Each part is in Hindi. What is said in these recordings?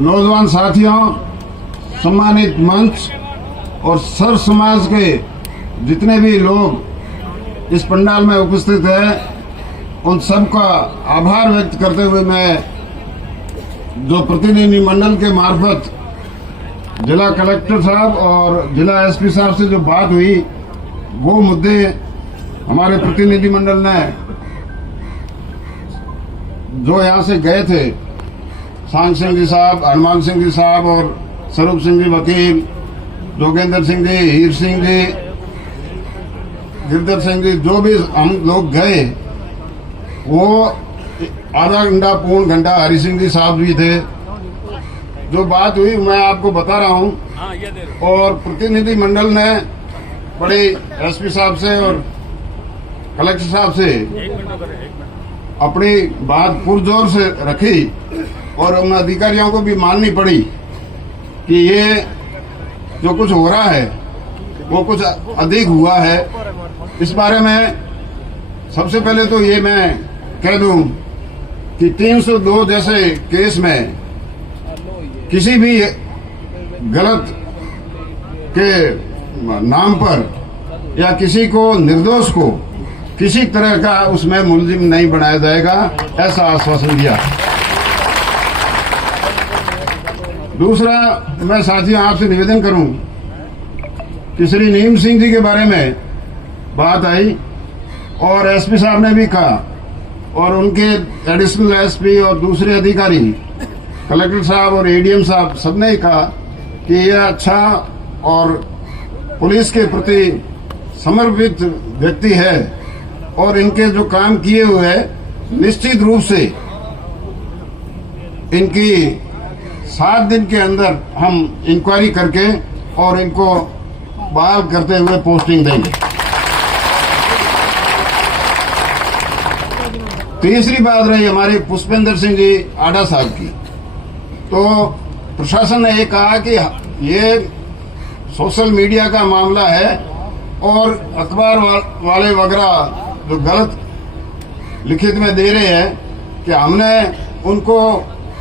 नौजवान साथियों, सम्मानित मंच और सर समाज के जितने भी लोग इस पंडाल में उपस्थित हैं, उन सबका आभार व्यक्त करते हुए मैं जो प्रतिनिधि मंडल के मार्फत जिला कलेक्टर साहब और जिला एसपी साहब से जो बात हुई, वो मुद्दे हमारे प्रतिनिधि मंडल ने जो यहाँ से गए थे, सांग सिंह जी साहब, हनुमान सिंह जी साहब और स्वरूप सिंह जी वकील, जोगेंद्र सिंह जी, हीर सिंह जी, गिरधर सिंह जी, जो भी हम लोग गए, वो आधा घंटा पौन घंटा हरि सिंह जी साहब भी थे। जो बात हुई मैं आपको बता रहा हूँ। और प्रतिनिधि मंडल ने बड़े एसपी साहब से और कलेक्टर साहब से अपनी बात पुरजोर से रखी और उन अधिकारियों को भी माननी पड़ी कि ये जो कुछ हो रहा है वो कुछ अधिक हुआ है। इस बारे में सबसे पहले तो ये मैं कह दूं कि 302 जैसे केस में किसी भी गलत के नाम पर या किसी को निर्दोष को किसी तरह का उसमें मुलजिम नहीं बनाया जाएगा, ऐसा आश्वासन दिया। दूसरा, मैं साथियों आपसे निवेदन करूं कि श्री नीम सिंह जी के बारे में बात आई और एसपी साहब ने भी कहा और उनके एडिशनल एसपी और दूसरे अधिकारी कलेक्टर साहब और एडीएम साहब सबने ही कहा कि यह अच्छा और पुलिस के प्रति समर्पित व्यक्ति है और इनके जो काम किए हुए हैं निश्चित रूप से इनकी 7 दिन के अंदर हम इंक्वायरी करके और इनको बहाल करते हुए पोस्टिंग देंगे। तीसरी बात रही हमारे पुष्पेंद्र सिंह जी आडा साहब की, तो प्रशासन ने ये कहा कि ये सोशल मीडिया का मामला है और अखबार वाले वगैरह जो गलत लिखित में दे रहे हैं कि हमने उनको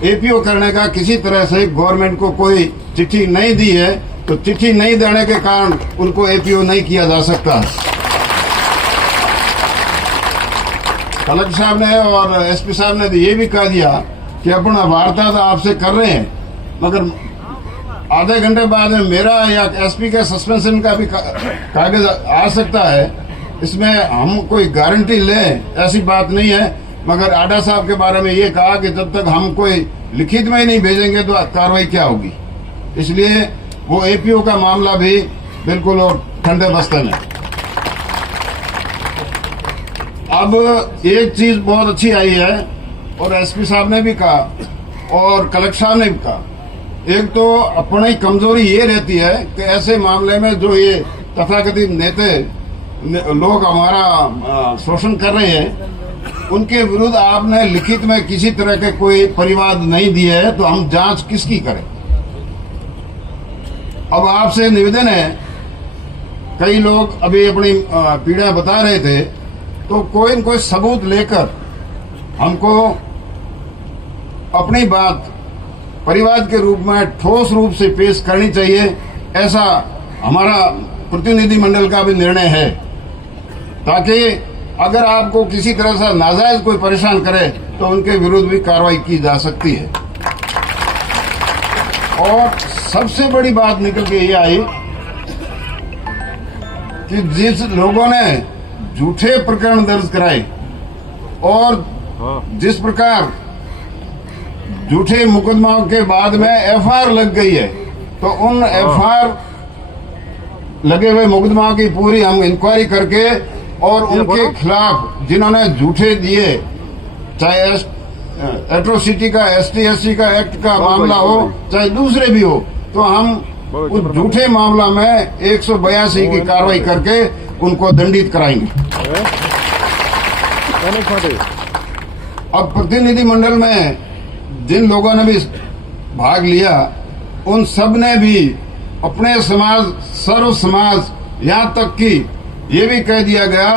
एपीओ करने का किसी तरह से गवर्नमेंट को कोई चिट्ठी नहीं दी है, तो चिट्ठी नहीं देने के कारण उनको एपीओ नहीं किया जा सकता। कलेक्टर साहब ने और एसपी साहब ने ये भी कह दिया कि अपना वार्ता तो आपसे कर रहे हैं, मगर आधे घंटे बाद में मेरा या एसपी के सस्पेंशन का भी कागज आ सकता है। इसमें हम कोई गारंटी लें ऐसी बात नहीं है, मगर आडा साहब के बारे में ये कहा कि जब तक हम कोई लिखित में ही नहीं भेजेंगे तो कार्रवाई क्या होगी। इसलिए वो एपीओ का मामला भी बिल्कुल और ठंडे बस्ते में। अब एक चीज बहुत अच्छी आई है और एसपी साहब ने भी कहा और कलेक्टर साहब ने भी कहा, एक तो अपनी कमजोरी ये रहती है कि ऐसे मामले में जो ये तथाकथित नेता लोग हमारा शोषण कर रहे हैं, उनके विरुद्ध आपने लिखित में किसी तरह के कोई परिवाद नहीं दिए है, तो हम जांच किसकी करें। अब आपसे निवेदन है, कई लोग अभी अपनी पीड़ा बता रहे थे, तो कोई न कोई सबूत लेकर हमको अपनी बात परिवाद के रूप में ठोस रूप से पेश करनी चाहिए। ऐसा हमारा प्रतिनिधि मंडल का भी निर्णय है, ताकि अगर आपको किसी तरह से नाजायज कोई परेशान करे तो उनके विरुद्ध भी कार्रवाई की जा सकती है। और सबसे बड़ी बात निकल के ये आई कि जिस लोगों ने झूठे प्रकरण दर्ज कराए और जिस प्रकार झूठे मुकदमाओं के बाद में एफआईआर लग गई है, तो उन एफआईआर लगे हुए मुकदमाओं की पूरी हम इंक्वायरी करके और उनके खिलाफ जिन्होंने झूठे दिए, चाहे एट्रोसिटी का, ST/SC का एक्ट का मामला हो, चाहे दूसरे भी हो, तो हम उस झूठे मामला में 182 की कार्रवाई करके उनको दंडित कराएंगे। अब प्रतिनिधि मंडल में जिन लोगों ने भी भाग लिया, उन सब ने भी अपने समाज, सर्व समाज, यहाँ तक कि ये भी कह दिया गया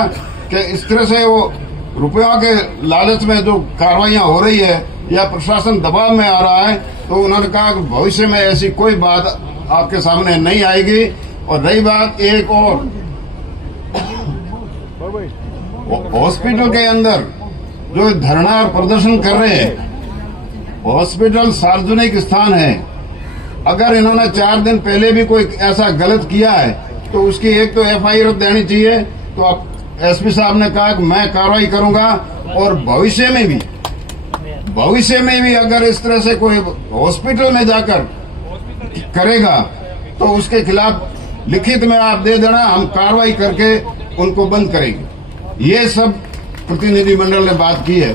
कि इस तरह से वो रुपयों के लालच में जो कार्रवाइयां हो रही है या प्रशासन दबाव में आ रहा है, तो उन्होंने कहा कि भविष्य में ऐसी कोई बात आपके सामने नहीं आएगी। और रही बात एक और, हॉस्पिटल के अंदर जो धरना और प्रदर्शन कर रहे हैं, हॉस्पिटल सार्वजनिक स्थान है। अगर इन्होंने 4 दिन पहले भी कोई ऐसा गलत किया है तो उसकी एक तो FIR देनी चाहिए। तो अब SP साहब ने कहा कि मैं कार्रवाई करूंगा, और भविष्य में भी अगर इस तरह से कोई हॉस्पिटल में जाकर करेगा तो उसके खिलाफ लिखित में आप दे देना, हम कार्रवाई करके उनको बंद करेंगे। ये सब प्रतिनिधिमंडल ने बात की है।